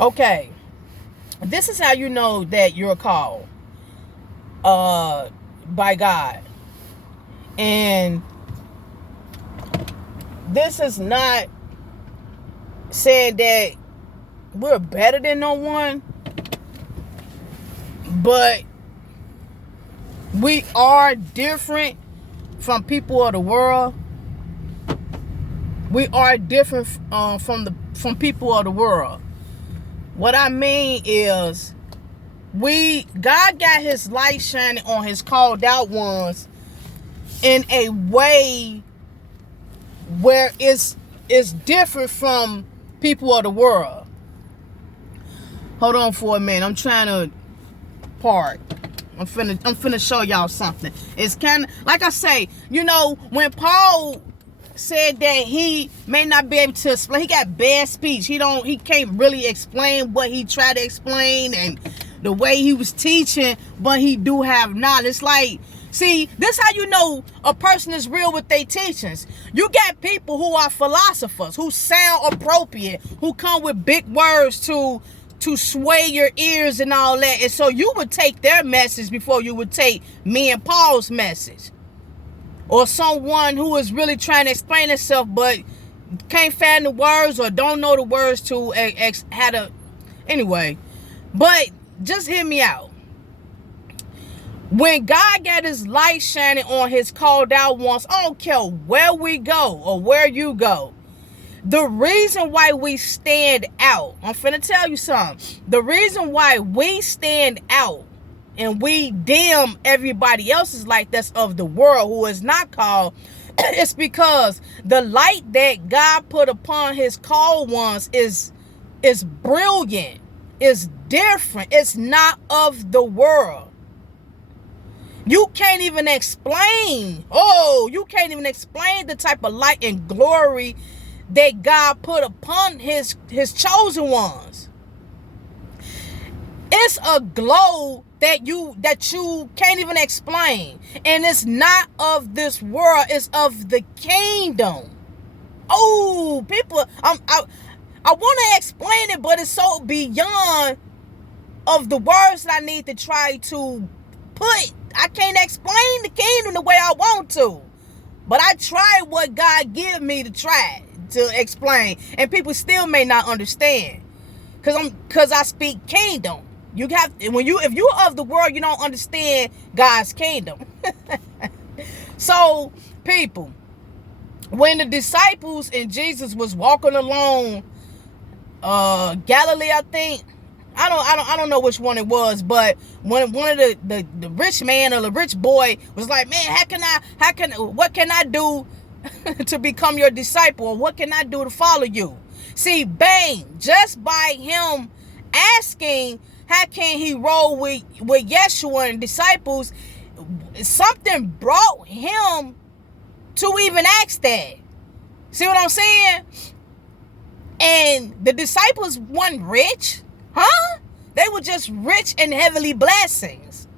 Okay, this is how you know that you're called by God. And this is not saying that we're better than no one, but we are different from people of the world. We are different from people of the world. What I mean is, God got his light shining on his called out ones in a way where it's different from people of the world. Hold on for a minute. I'm trying to park. I'm finna show y'all something. It's kind of like I say, when Paul said that he may not be able to explain, he got bad speech. He can't really explain what he tried to explain and the way he was teaching, but he do have knowledge. Like, see, this how you know a person is real with their teachings. You got people who are philosophers, who sound appropriate, who come with big words to sway your ears and all that. And so you would take their message before you would take me and Paul's message. Or someone who is really trying to explain himself but can't find the words or don't know the words to how to... Anyway, but just hear me out. When God got his light shining on his called out ones, I don't care where we go or where you go. The reason why we stand out, I'm finna tell you something. The reason why we stand out and we dim everybody else's light that's of the world who is not called, it's because the light that God put upon his called ones is brilliant, is different, it's not of the world. You can't even explain the type of light and glory that God put upon his chosen ones. It's a glow that you can't even explain. And it's not of this world, it's of the kingdom. Oh, people, I want to explain it, but it's so beyond of the words that I need to try to put. I can't explain the kingdom the way I want to. But I tried what God gave me to try to explain. And people still may not understand. Cause I speak kingdom. If you're of the world, you don't understand God's kingdom. So, people, when the disciples and Jesus was walking along Galilee, I think, I don't know which one it was, but when one of the rich man or the rich boy was like, man, what can I do to become your disciple, or what can I do to follow you? See, bang, just by him asking, how can he roll with Yeshua and disciples, something brought him to even ask that. See what I'm saying? And the disciples weren't rich, huh? They were just rich in heavenly blessings.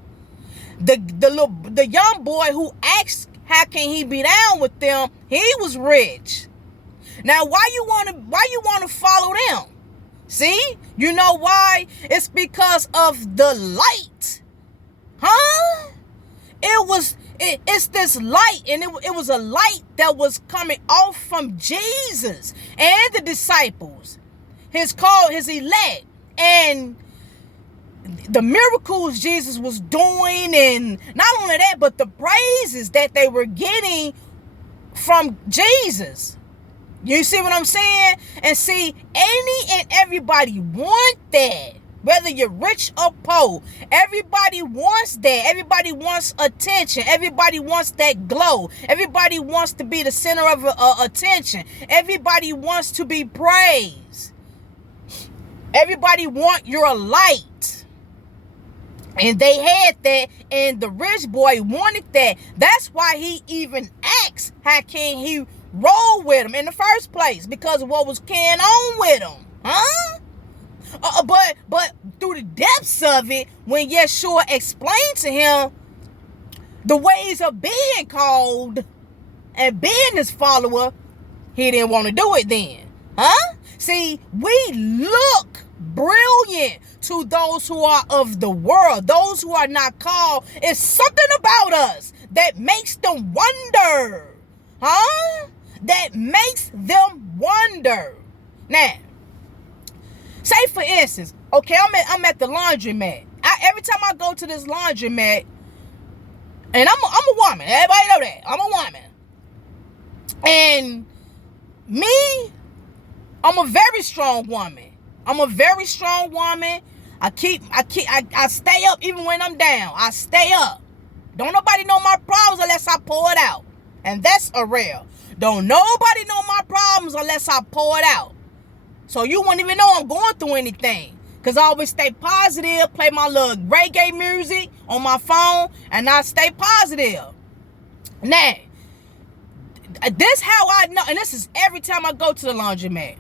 The young boy who asked how can he be down with them, he was rich. Now, why you want to follow them? See? You know why? It's because of the light. Huh? It's this light, and it was a light that was coming off from Jesus and the disciples, his elect, and the miracles Jesus was doing, and not only that, but the praises that they were getting from Jesus. You see what I'm saying? And see, any and everybody want that. Whether you're rich or poor, everybody wants that. Everybody wants attention. Everybody wants that glow. Everybody wants to be the center of attention. Everybody wants to be praised. Everybody want your light. And they had that, and the rich boy wanted that. That's why he even asked, how can he roll with him in the first place? Because of what was carrying on with him. Huh? But through the depths of it, when Yeshua explained to him the ways of being called and being his follower, he didn't want to do it then. Huh? See, we look brilliant obedient to those who are of the world, those who are not called. It's something about us that makes them wonder. Huh? That makes them wonder. Now, say for instance, okay, I'm at the laundromat. Every time I go to this laundromat, and I'm a woman. Everybody know that. I'm a woman. And me, I'm a very strong woman. I'm a very strong woman. I stay up even when I'm down. I stay up. Don't nobody know my problems unless I pour it out. And that's a real. Don't nobody know my problems unless I pour it out. So you won't even know I'm going through anything. Because I always stay positive, play my little reggae music on my phone, and I stay positive. Now, this how I know, and this is every time I go to the laundromat.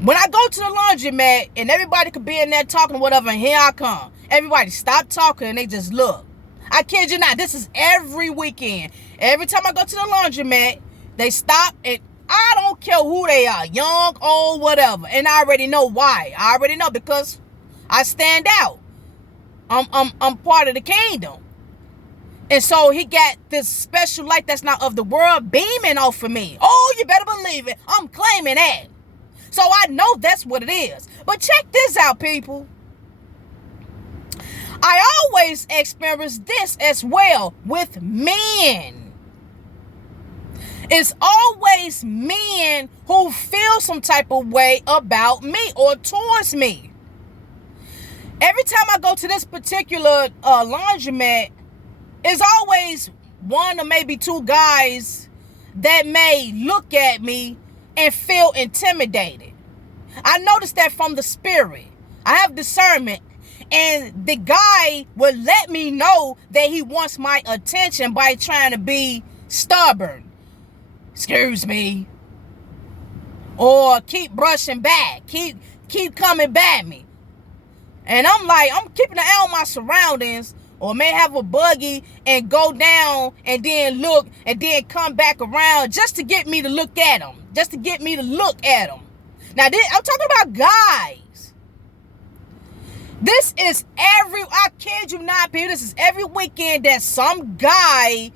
When I go to the laundromat, and everybody could be in there talking or whatever, and here I come. Everybody stop talking, and they just look. I kid you not, this is every weekend. Every time I go to the laundromat, they stop, and I don't care who they are, young, old, whatever. And I already know why. I already know because I stand out. I'm part of the kingdom. And so he got this special light that's not of the world beaming off of me. Oh, you better believe it. I'm claiming that. So I know that's what it is. But check this out, people. I always experience this as well with men. It's always men who feel some type of way about me or towards me. Every time I go to this particular laundromat, it's always one or maybe two guys that may look at me and feel intimidated. I noticed that from the spirit. I have discernment. And the guy will let me know that he wants my attention by trying to be stubborn. Excuse me. Or keep brushing back. Keep coming back me. And I'm like, I'm keeping an eye on my surroundings. Or may have a buggy and go down and then look and then come back around just to get me to look at him. Just to get me to look at him. Now, I'm talking about guys. This is I kid you not, people. This is every weekend that some guy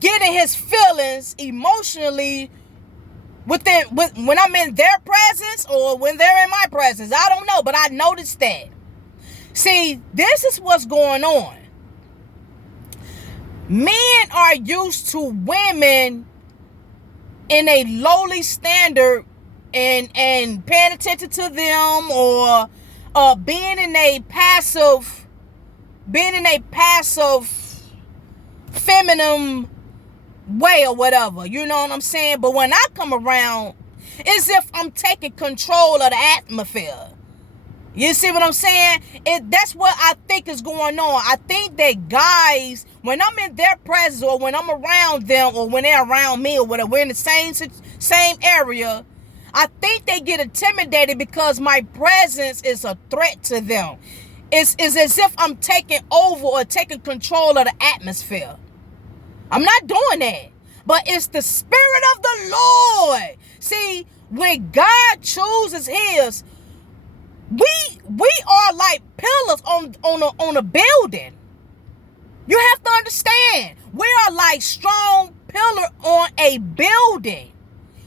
getting his feelings emotionally when I'm in their presence or when they're in my presence. I don't know, but I noticed that. See, this is what's going on. Men are used to women in a lowly standard and paying attention to them or being in a passive feminine way or whatever. You know what I'm saying? But when I come around, it's if I'm taking control of the atmosphere. You see what I'm saying? That's what I think is going on. I think that guys, when I'm in their presence or when I'm around them or when they're around me or whatever, we're in the same area, I think they get intimidated because my presence is a threat to them. It's as if I'm taking over or taking control of the atmosphere. I'm not doing that. But it's the Spirit of the Lord. See, when God chooses his, we are like pillars on a building. You have to understand. We are like strong pillar on a building.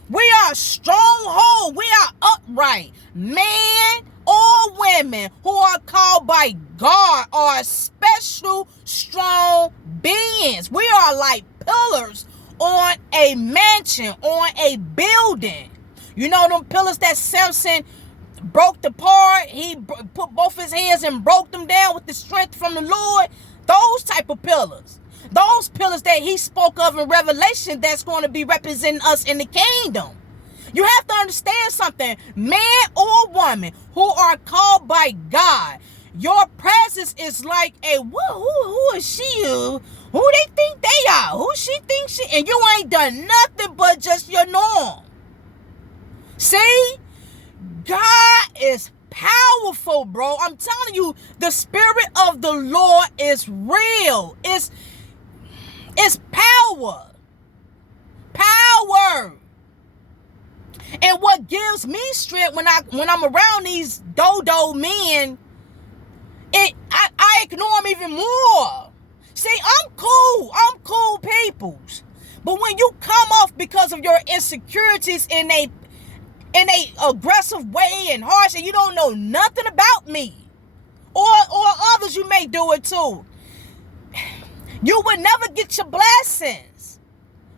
We are stronghold. We are upright. Men or women who are called by God are special, strong beings. We are like pillars on a mansion, on a building. You know them pillars that Samson broke apart? He put both his hands and broke them down with the strength from the Lord. Those type of pillars. Those pillars that he spoke of in Revelation that's going to be representing us in the kingdom. You have to understand something. Man or woman who are called by God, your presence is like a, who is she? Who they think they are? Who she thinks she? And you ain't done nothing but just your norm. See? God is powerful, bro. I'm telling you, the Spirit of the Lord is real. It's power. Power. And what gives me strength when I'm around these dodo men, I ignore them even more. See, I'm cool peoples. But when you come off because of your insecurities in a aggressive way and harsh, and you don't know nothing about me, or others, you may do it too, you would never get your blessings.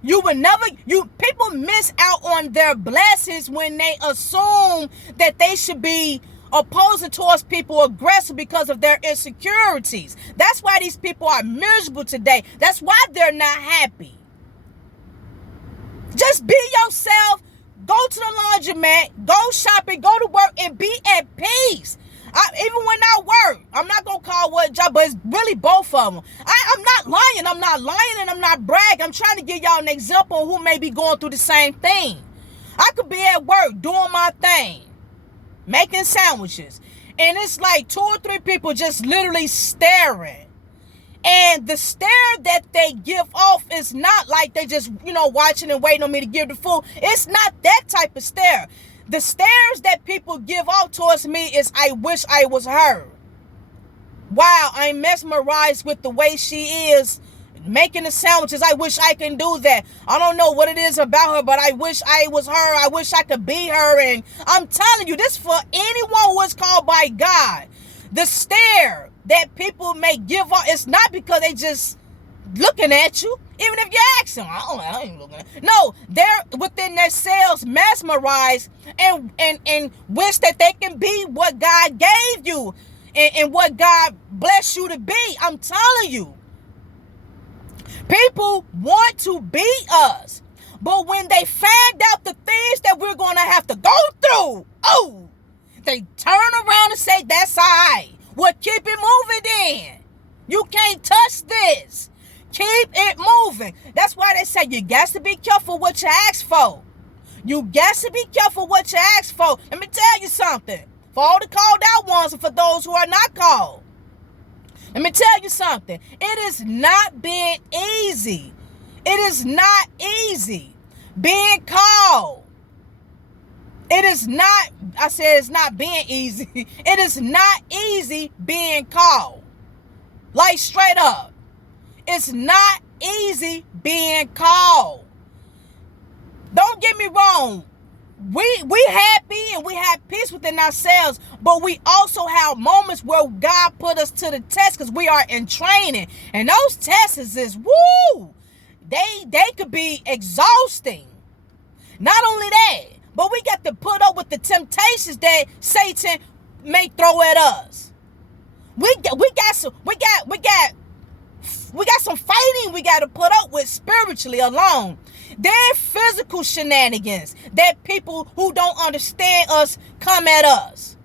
People miss out on their blessings when they assume that they should be opposing towards people aggressive because of their insecurities. That's why these people are miserable today. That's why they're not happy. Just be yourself. Go to the laundromat, go shopping, go to work, and be at peace. Even when I work, I'm not going to call what job, but it's really both of them. I'm not lying, and I'm not bragging. I'm trying to give y'all an example of who may be going through the same thing. I could be at work doing my thing, making sandwiches, and it's like 2 or 3 people just literally staring. And the stare that they give off is not like they just, watching and waiting on me to give the food. It's not that type of stare. The stares that people give off towards me is, I wish I was her. Wow, I'm mesmerized with the way she is making the sandwiches. I wish I can do that. I don't know what it is about her, but I wish I was her. I wish I could be her. And I'm telling you, this for anyone who is called by God. The stare that people may give off, it's not because they just looking at you. Even if you ask them, I ain't looking at. No, they're within themselves mesmerized and wish that they can be what God gave you and what God blessed you to be. I'm telling you. People want to be us. But when they find out the things that we're going to have to go through, they turn around and say, that's all right. Well, keep it moving then. You can't touch this. Keep it moving. That's why they say you got to be careful what you ask for. You got to be careful what you ask for. Let me tell you something. For all the called out ones and for those who are not called. Let me tell you something. It is not being easy. It is not easy being called. It is not, I said it's not being easy. It is not easy being called. Like straight up. It's not easy being called. Don't get me wrong. We happy and we have peace within ourselves, but we also have moments where God put us to the test because we are in training. And those tests is woo! They could be exhausting. Not only that, but we got to put up with the temptations that Satan may throw at us. We got some fighting we got to put up with spiritually alone. There are physical shenanigans that people who don't understand us come at us.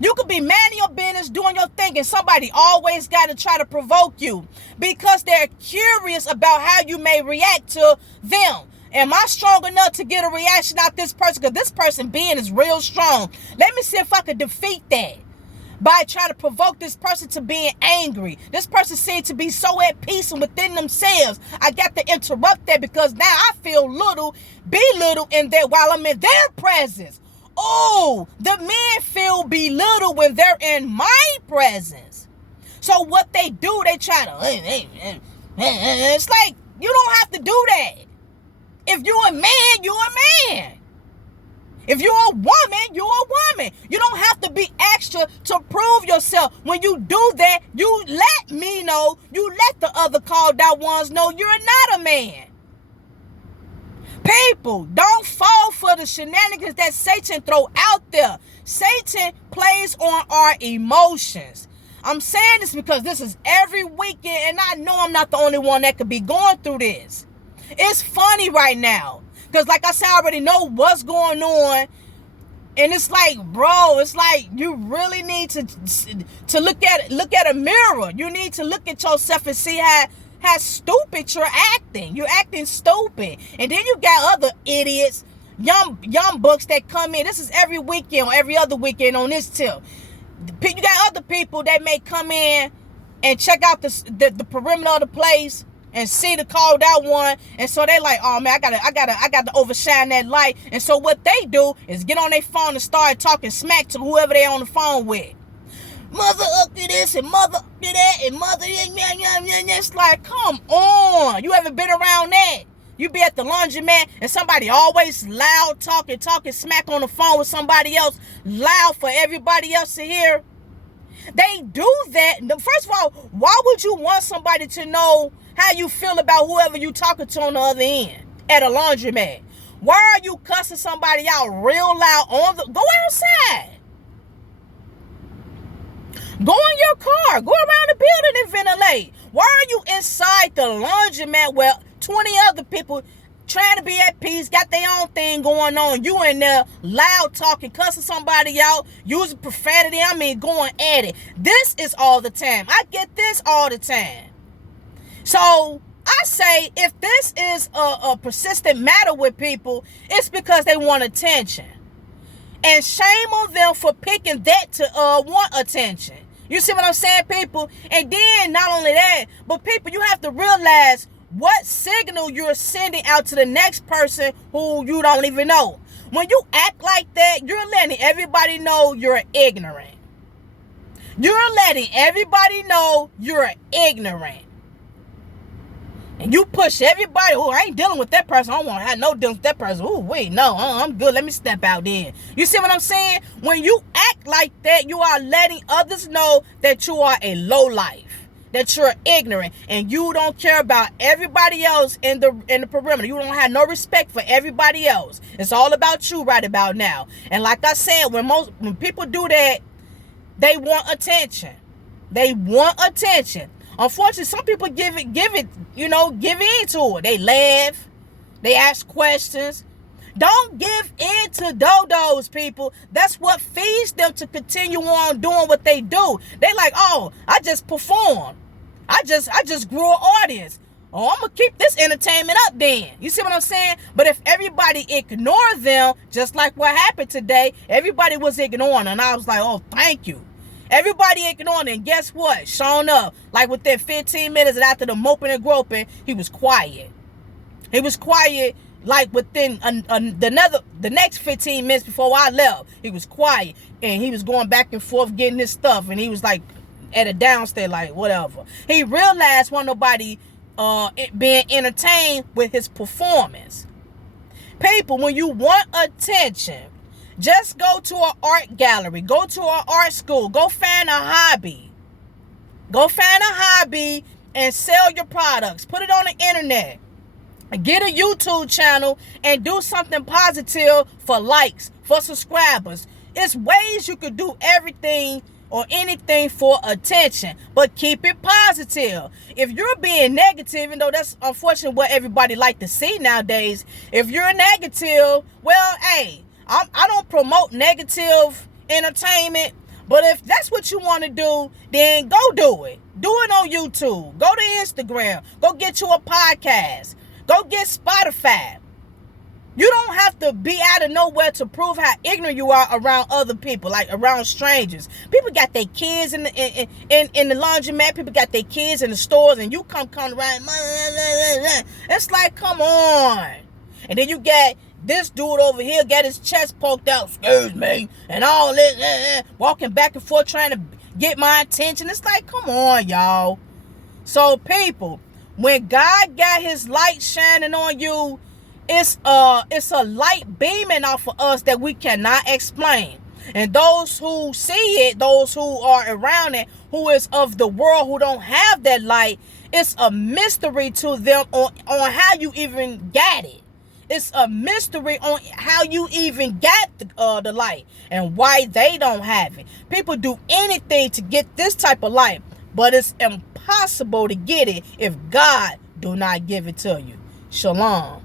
You could be minding your business, doing your thing, and somebody always got to try to provoke you because they're curious about how you may react to them. Am I strong enough to get a reaction out this person? Because this person being is real strong. Let me see if I could defeat that by trying to provoke this person to being angry. This person seems to be so at peace and within themselves. I got to interrupt that because now I feel belittled in there while I'm in their presence. Oh, the men feel belittled when they're in my presence. So what they do, they try to, it's like, you don't have to do that. If you're a man, you're a man. If you're a woman, you're a woman. You don't have to be extra to prove yourself. When you do that, you let me know, you let the other called out ones know you're not a man. People, don't fall for the shenanigans that Satan throw out there. Satan plays on our emotions. I'm saying this because this is every weekend, and I know I'm not the only one that could be going through this. It's funny right now. Because like I said, I already know what's going on. And it's like, bro, it's like you really need to look at a mirror. You need to look at yourself and see how stupid you're acting. You're acting stupid. And then you got other idiots, young bucks that come in. This is every weekend or every other weekend on this tip. You got other people that may come in and check out the perimeter of the place and see the called out one, and so they like, oh man, I gotta overshine that light. And so what they do is get on their phone and start talking smack to whoever they on the phone with. Mother up to this and mother up to that and mother, it's like, come on. You ever been around that? You be at the laundromat and somebody always loud talking smack on the phone with somebody else, loud for everybody else to hear. They do that. First of all, why would you want somebody to know how you feel about whoever you talking to on the other end at a laundromat? Why are you cussing somebody out real loud go outside? Go in your car. Go around the building and ventilate. Why are you inside the laundromat where 20 other people trying to be at peace, got their own thing going on? You in there loud talking, cussing somebody out, using profanity. I mean, going at it. This is all the time. I get this all the time. So I say, if this is a persistent matter with people, it's because they want attention. And shame on them for picking that to want attention. You see what I'm saying, people? And then not only that, but people, you have to realize what signal you're sending out to the next person who you don't even know. When you act like that, you're letting everybody know you're ignorant. You're letting everybody know you're ignorant. And you push everybody, oh, I ain't dealing with that person. I don't want to have no dealing with that person. Oh, wait, no, I'm good. Let me step out then. You see what I'm saying? When you act like that, you are letting others know that you are a lowlife, that you're ignorant, and you don't care about everybody else in the perimeter. You don't have no respect for everybody else. It's all about you right about now. And like I said, when people do that, they want attention. They want attention. Unfortunately, some people give in to it. They laugh. They ask questions. Don't give in to dodos, people. That's what feeds them to continue on doing what they do. They like, oh, I just performed. I just grew an audience. Oh, I'm going to keep this entertainment up then. You see what I'm saying? But if everybody ignore them, just like what happened today, everybody was ignoring. And I was like, oh, thank you. Everybody ignoring, and guess what? Showing up, like within 15 minutes after the moping and groping, he was quiet. He was quiet, like within the next 15 minutes before I left. He was quiet, and he was going back and forth getting his stuff, and he was like at a downstairs, like whatever. He realized wasn't nobody being entertained with his performance. People, when you want attention, just go to an art gallery. Go to an art school. Go find a hobby. Go find a hobby and sell your products. Put it on the internet. Get a YouTube channel and do something positive for likes, for subscribers. It's ways you could do everything or anything for attention, but keep it positive. If you're being negative, even though that's unfortunately what everybody like to see nowadays, if you're negative, well, hey, I don't promote negative entertainment, but if that's what you want to do, then go do it. Do it on YouTube. Go to Instagram. Go get you a podcast. Go get Spotify. You don't have to be out of nowhere to prove how ignorant you are around other people, like around strangers. People got their kids in the laundromat. People got their kids in the stores, and you come around. It's like, come on. And then you got this dude over here got his chest poked out, excuse me, and all this, walking back and forth trying to get my attention. It's like, come on, y'all. So, people, when God got his light shining on you, it's a light beaming off of us that we cannot explain. And those who see it, those who are around it, who is of the world, who don't have that light, it's a mystery to them on how you even got it. It's a mystery on how you even got the light and why they don't have it. People do anything to get this type of light, but it's impossible to get it if God do not give it to you. Shalom.